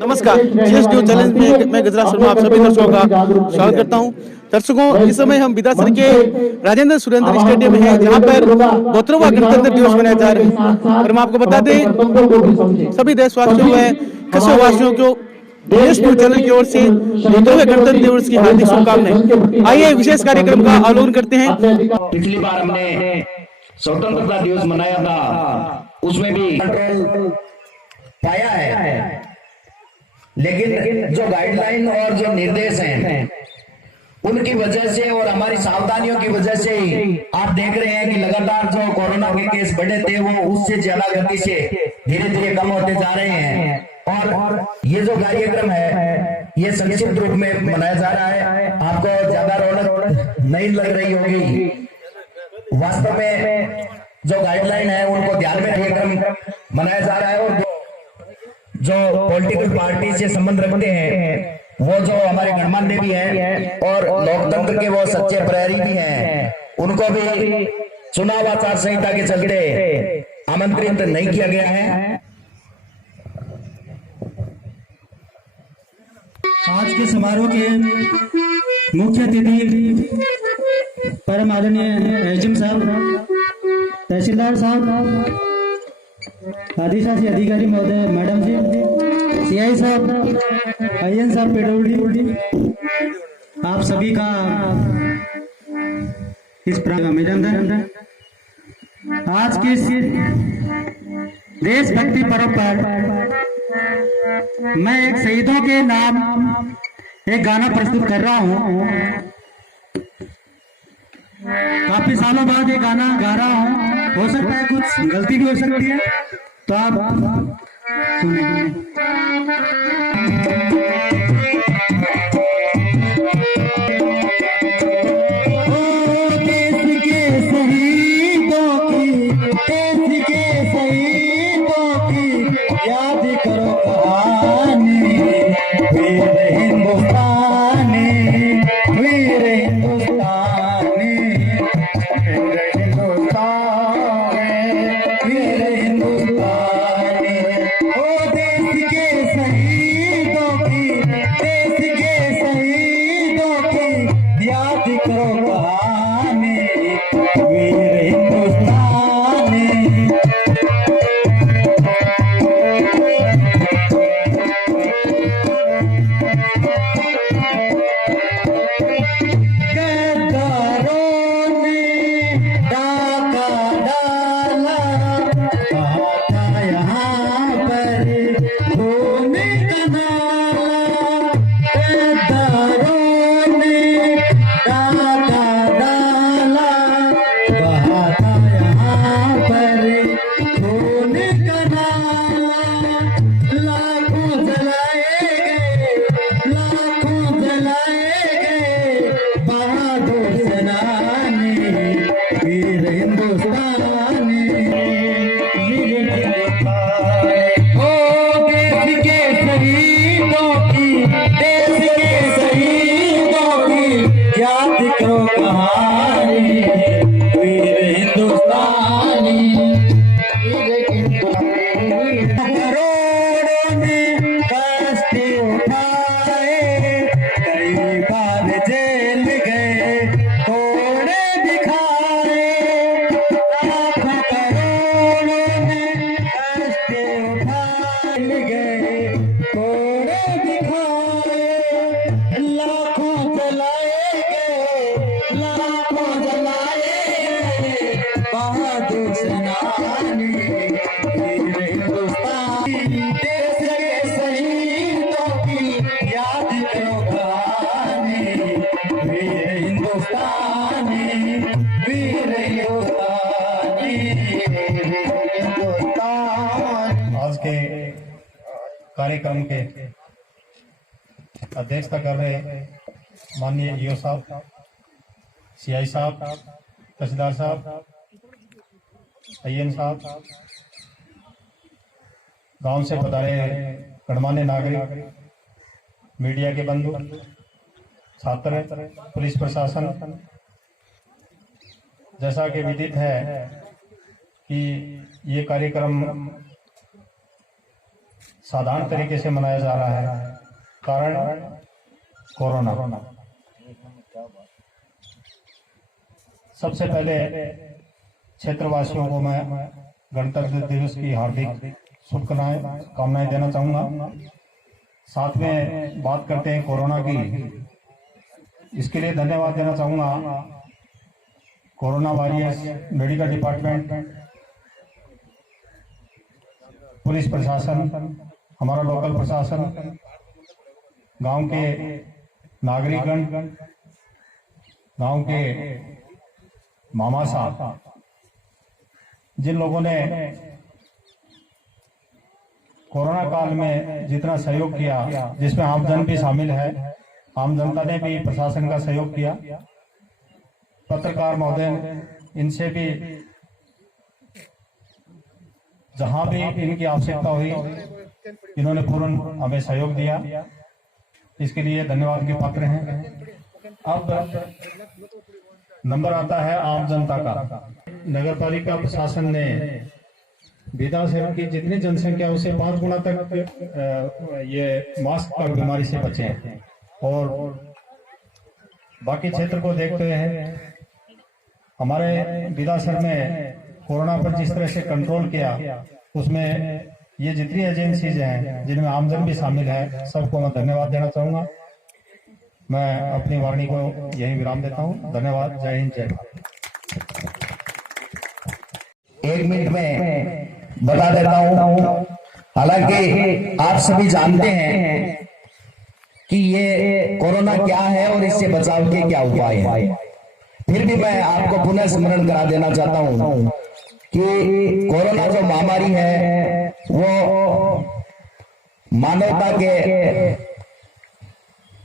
नमस्कार, GS news challenge में मैं गजराज शर्मा आप सभी दर्शकों का स्वागत करता हूं। दर्शकों, इस समय हम बिदासर के राजेंद्र सुरेंद्र स्टेडियम में हैं, जहां पर 72वां गणतंत्र दिवस मनाया जा रहा है। और हम आपको बता दें, सभी देशवासियों व कस्बवासियों को जीएस न्यूज चैनल की ओर से 72वें गणतंत्र दिवस की हार्दिक शुभकामनाएं। आइए विशेष कार्यक्रम का अवलोकन करते हैं। पिछली बार हमने स्वतंत्रता दिवस मनाया था, उसमें भी कंट्रोल पाया है, लेकिन जो गाइडलाइन और जो निर्देश हैं उनकी वजह से और हमारी सावधानियों की वजह से आप देख रहे हैं कि लगातार जो कोरोना के केस बढ़े थे वो उससे ज्यादा गति से धीरे धीरे कम होते जा रहे हैं। और ये जो कार्यक्रम है ये संक्षिप्त रूप में मनाया जा रहा है। आपको ज्यादा रौनक नहीं लग रही होगी, वास्तव में जो गाइडलाइन है उनको ध्यान में कार्यक्रम मनाया जा रहा है। और जो पॉलिटिकल पार्टी से संबंध रखते हैं वो जो हमारे गणमान्य भी हैं और लोकतंत्र के वो सच्चे प्रहरी भी हैं, उनको भी चुनाव आचार संहिता के चलते आमंत्रित नहीं किया गया है। आज के समारोह के मुख्य अतिथि परम आदरणीय एसडीएम साहब, तहसीलदार साहब, आदिशासी अधिकारी महोदय, मैडम जी, सीआई साहब, आईएन साहब, पीडब्ल्यूडी, आप सभी का इस अभिनंदन। आज के इस देशभक्ति पर्व पर मैं एक शहीदों के नाम एक गाना प्रस्तुत कर रहा हूँ। काफी सालों बाद ये गाना गा रहा हूँ, हो सकता है कुछ गलती भी हो सकती है, तो आप सुनिए। आज के कार्यक्रम के अध्यक्षता कर रहे माननीय ईओ साहब, सीआई साहब, तहसीलदार साहब, आईएन साहब, गांव से पधारे गणमान्य नागरिक, मीडिया के बंधु, छात्र, पुलिस प्रशासन, जैसा कि विदित है कि ये कार्यक्रम साधारण तरीके से मनाया जा रहा है, कारण कोरोना। सबसे पहले क्षेत्रवासियों को मैं गणतंत्र दिवस की हार्दिक शुभकामनाएं देना चाहूँगा। साथ में बात करते हैं कोरोना की, इसके लिए धन्यवाद देना चाहूँगा corona warriors, medical department, police प्रशासन, हमारा लोकल प्रशासन, गांव के नागरिकगण, गांव के मामा साहब, जिन लोगों ने कोरोना काल में जितना सहयोग किया, जिसमें आम जन भी शामिल है, आम जनता ने भी प्रशासन का सहयोग किया। पत्रकार महोदय, इनसे भी जहां भी इनकी आवश्यकता हुई, इन्होंने पूर्ण हमें सहयोग दिया, इसके लिए धन्यवाद के पात्र हैं। अब नंबर आता है आम जनता का। नगर पालिका प्रशासन ने बिना शहर की जितनी जनसंख्या उसे 5 गुना तक ये मास्क का बीमारी से बचे हैं, और बाकी क्षेत्र को देखते हैं हमारे विधानसभा में कोरोना पर जिस तरह से कंट्रोल किया, उसमें ये जितनी एजेंसीज हैं जिनमें आमजन भी शामिल है, सबको मैं धन्यवाद देना चाहूंगा। मैं अपनी वाणी को यहीं विराम देता हूं। धन्यवाद। जय हिंद, जय भारत। 1 मिनट में बता देता हूं। हालांकि आप सभी जानते हैं कि ये कोरोना क्या है और इससे बचाव के क्या उपाय हैं, फिर भी मैं आपको पुनः स्मरण करा देना चाहता हूं कि कोरोना जो महामारी है वो मानवता के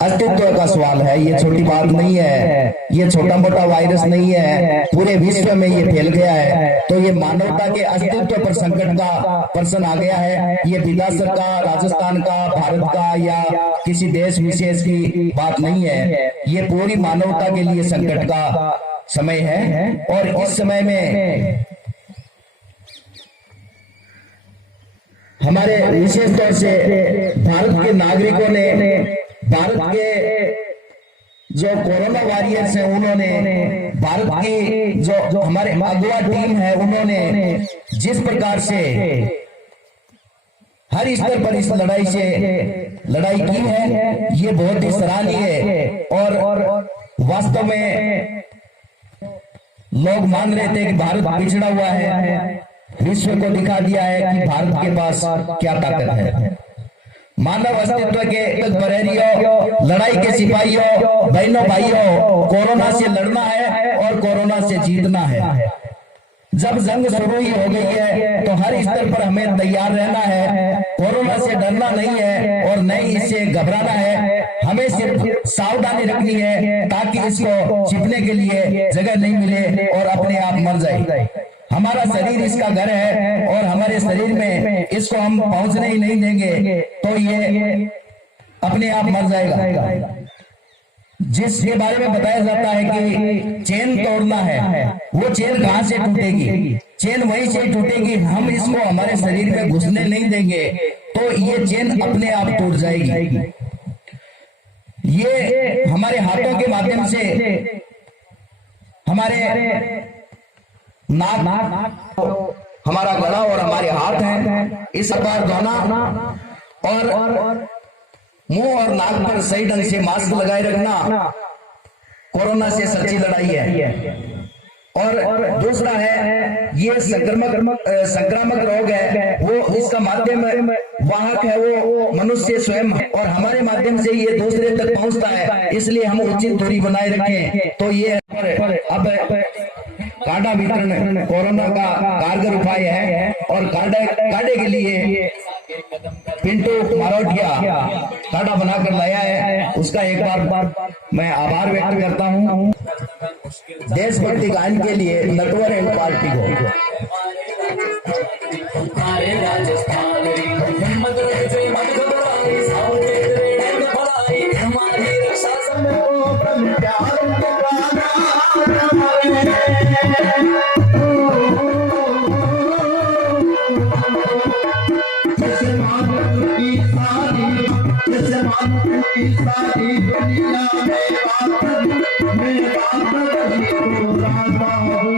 अस्तित्व का सवाल है। ये छोटी बात नहीं है, ये छोटा मोटा वायरस नहीं है, पूरे विश्व में ये फैल गया है। तो ये मानवता के अस्तित्व पर संकट का प्रश्न आ गया है। ये विधानसभा का, राजस्थान का, भारत का या किसी देश विशेष की बात नहीं है, ये पूरी मानवता के लिए संकट का समय है। और इस समय में हमारे विशेष तौर से भारत के नागरिकों ने, भारत के जो कोरोना वॉरियर्स हैं, उन्होंने, भारत की जो हमारे अगुवा टीम है, उन्होंने जिस प्रकार से हर स्तर पर इस लड़ाई की है, ये बहुत ही सराहनीय है। और वास्तव में लोग मान रहे थे कि भारत पिछड़ा हुआ है, विश्व को दिखा दिया है कि भारत के पास क्या ताकत है। मानव अस्तित्व के प्रहरियों, लड़ाई के सिपाहियों, बहनों भाइयों, कोरोना से लड़ना है और कोरोना से जीतना है। जब जंग शुरू ही हो गई है तो हर स्तर पर हमें तैयार रहना है। कोरोना से डरना नहीं है और न ही इससे घबराना है, हमें सिर्फ सावधानी रखनी है ताकि इसको छिपने के लिए जगह नहीं मिले और अपने आप मर जाए। हमारा शरीर इसका घर है और हमारे शरीर में इसको हम पहुंचने ही नहीं देंगे तो ये अपने आप मर जाएगा। जिसके बारे में बताया जाता है कि चेन तोड़ना है, वो चेन कहां से टूटेगी? चेन वहीं से टूटेगी, हम इसको हमारे शरीर में घुसने नहीं देंगे तो ये चेन अपने आप टूट जाएगी। ये हमारे हाथों के माध्यम से हमारे नाक, हमारा गला और हमारे हाथ हैं, इस बार धोना और मुंह और नाक पर सही ढंग से मास्क लगाए रखना कोरोना से सच्ची लड़ाई है। और दूसरा है ये संक्रामक रोग है, वो इसका माध्यम वाहक है वो मनुष्य स्वयं है और हमारे माध्यम से ये दूसरे तक पहुंचता है, इसलिए हम उचित दूरी बनाए रखें। तो ये अब काढ़ा वितरण कोरोना का कारगर उपाय है और काढ़े के लिए पिंटू मारोटिया काढ़ा बनाकर लाया है, उसका एक बार मैं आभार व्यक्त करता हूं। देशभक्ति गायन के लिए नटवर एंड पार्टी को Thank you. सारी दुनिया में बात कही तो राजा हूँ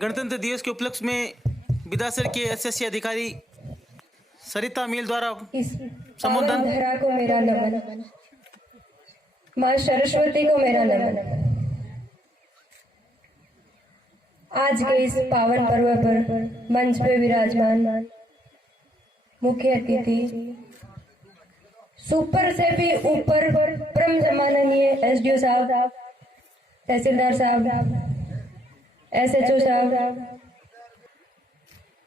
गणतंत्र दिवस के उपलक्ष्य में बिदासर के एसएससी अधिकारी सरिता मील द्वारा इस संबोधन। धरा को मेरा नमन, माँ सरस्वती को मेरा नमन। आज के इस पावन पर्व पर मंच पे विराजमान मुख्य अतिथि, सुपर से भी ऊपर परम सम्माननीय एसडीओ साहब, तहसीलदार साहब, एसएचओ साहब,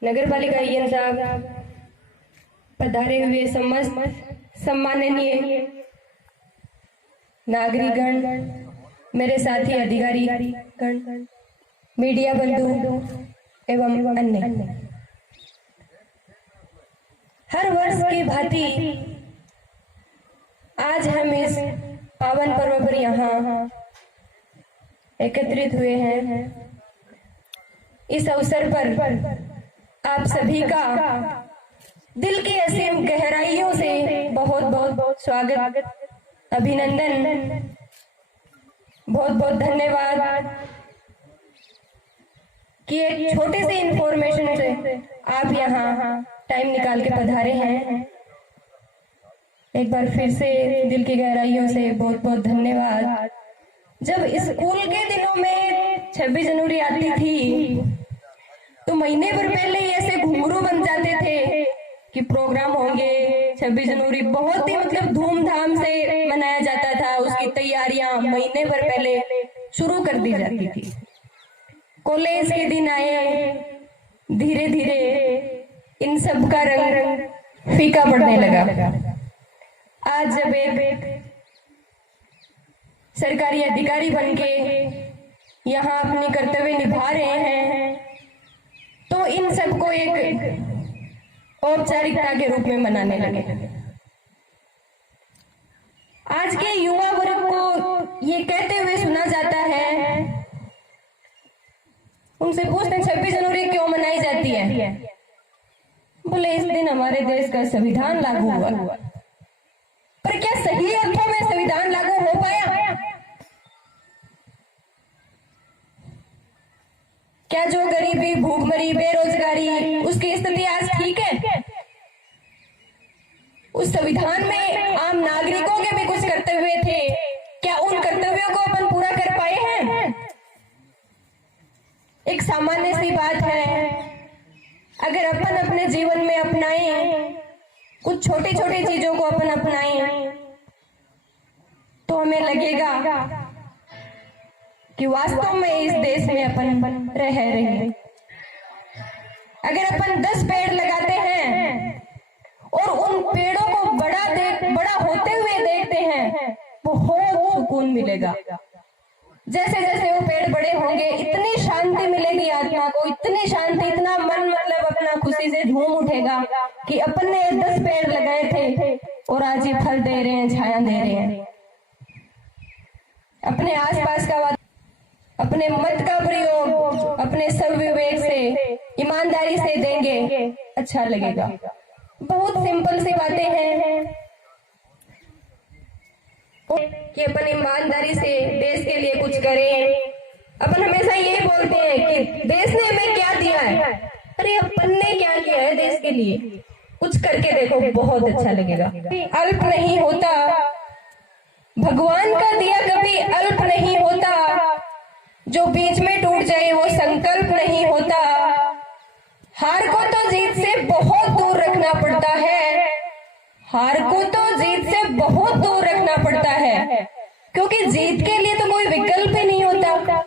नगर पालिका ईएन साहब, पधारे हुए समस्त सम्माननीय नागरिकगण, मेरे साथी अधिकारी गण, मीडिया बंधु एवं अन्य, हर वर्ष की भांति आज हम इस पावन पर्व पर यहाँ एकत्रित हुए हैं। इस अवसर पर आप सभी का दिल की असीम गहराइयों से बहुत बहुत स्वागत, अभिनंदन, बहुत बहुत धन्यवाद कि एक छोटी सी इंफॉर्मेशन से आप यहाँ टाइम निकाल के पधारे हैं। एक बार फिर से दिल की गहराइयों से बहुत बहुत धन्यवाद। जब स्कूल के दिनों में 26 जनवरी आती थी तो महीने भर पहले ही ऐसे घुंघरू बन जाते थे कि प्रोग्राम होंगे। 26 जनवरी बहुत ही मतलब धूमधाम से मनाया जाता था, उसकी तैयारियां महीने भर पहले शुरू कर दी जाती थी। कॉलेज के दिन आए, धीरे धीरे इन सब का रंग फीका पड़ने लगा। आज जब एक सरकारी अधिकारी बनके यहाँ अपनी कर्तव्य निभा रहे हैं तो इन सबको एक औपचारिकता के रूप में मनाने लगे। आज के युवा वर्ग को ये कहते हुए सुना जाता है, उनसे पूछते हैं 26 जनवरी क्यों मनाई जाती है? बोले इस दिन हमारे देश का संविधान लागू हुआ। पर क्या सही अर्थों में संविधान लागू हो पाया? क्या जो गरीबी, भूखमरी, बेरोजगारी, उसकी स्थिति आज ठीक है? उस संविधान में आम नागरिकों के भी कुछ कर्तव्य थे, क्या उन कर्तव्यों को अपन पूरा कर पाए हैं? एक सामान्य सी बात है, अगर अपन अपने जीवन में अपनाएं, कुछ छोटी छोटी चीजों को अपन अपनाएं, तो हमें लगेगा कि वास्तव में इस देश में अपन रह रहे हैं। अगर अपन 10 पेड़ लगाते हैं और उन पेड़ों को बड़ा होते हुए देखते हैं, बहुत सुकून मिलेगा। जैसे जैसे वो पेड़ बड़े होंगे, इतनी शांति मिलेगी आत्मा को, इतनी शांति, इतना मन मतलब अपना खुशी से झूम उठेगा कि अपन ने 10 पेड़ लगाए थे और आज ये फल दे रहे हैं, छाया दे रहे हैं। अपने आसपास का, अपने मत का प्रयोग अपने सब विवेक से, ईमानदारी से देंगे, अच्छा लगेगा। बहुत सिंपल सी बातें हैं कि अपन ईमानदारी से देश के लिए कुछ करें। अपन हमेशा यही बोलते हैं कि देश ने हमें क्या दिया है, अरे अपन ने क्या किया है देश के लिए, कुछ करके देखो, बहुत अच्छा लगेगा। अल्प नहीं होता, भगवान का दिया कभी अल्प नहीं होता, जो बीच में टूट जाए वो संकल्प नहीं होता। हार को तो जीत से बहुत दूर रखना पड़ता है, हार को तो जीत से बहुत दूर रखना पड़ता है, क्योंकि जीत के लिए तो कोई विकल्प ही नहीं होता।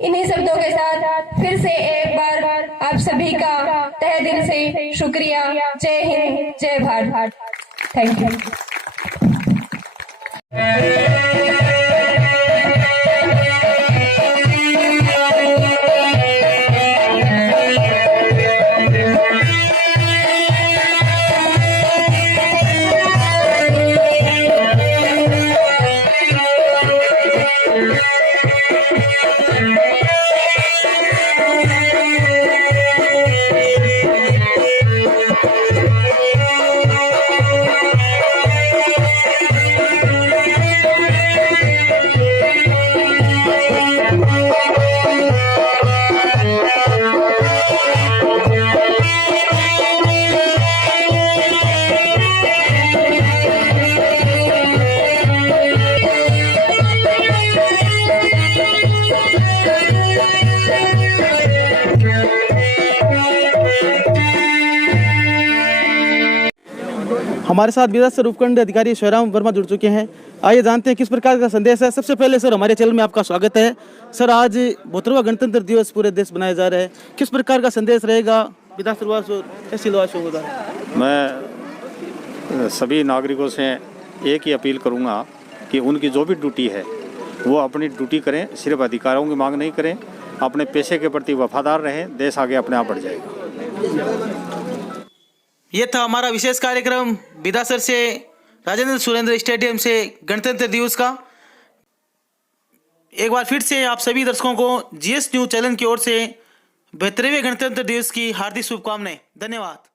इन्हीं शब्दों के साथ फिर से एक बार आप सभी का तहे दिल से शुक्रिया। जय हिंद, जय भारत। Thank you. हमारे साथ बिदासर सर उपखंड अधिकारी शिवराम वर्मा जुड़ चुके हैं। आइए जानते हैं किस प्रकार का संदेश है। सबसे पहले सर हमारे चैनल में आपका स्वागत है। सर आज 72वां गणतंत्र दिवस पूरे देश मनाया जा रहा है, किस प्रकार का संदेश रहेगा बिदासरवास और तहसीलवास होगा? मैं सभी नागरिकों से एक ही अपील करूंगा कि उनकी जो भी ड्यूटी है वो अपनी ड्यूटी करें, सिर्फ अधिकारों की मांग नहीं करें, अपने पेशे के प्रति वफादार रहें, देश आगे अपने आप बढ़ जाएगा। ये था हमारा विशेष कार्यक्रम बिदासर से राजेंद्र सुरेंद्र स्टेडियम से गणतंत्र दिवस का। एक बार फिर से आप सभी दर्शकों को GS न्यूज चैनल की ओर से 72वें गणतंत्र दिवस की हार्दिक शुभकामनाएं। धन्यवाद।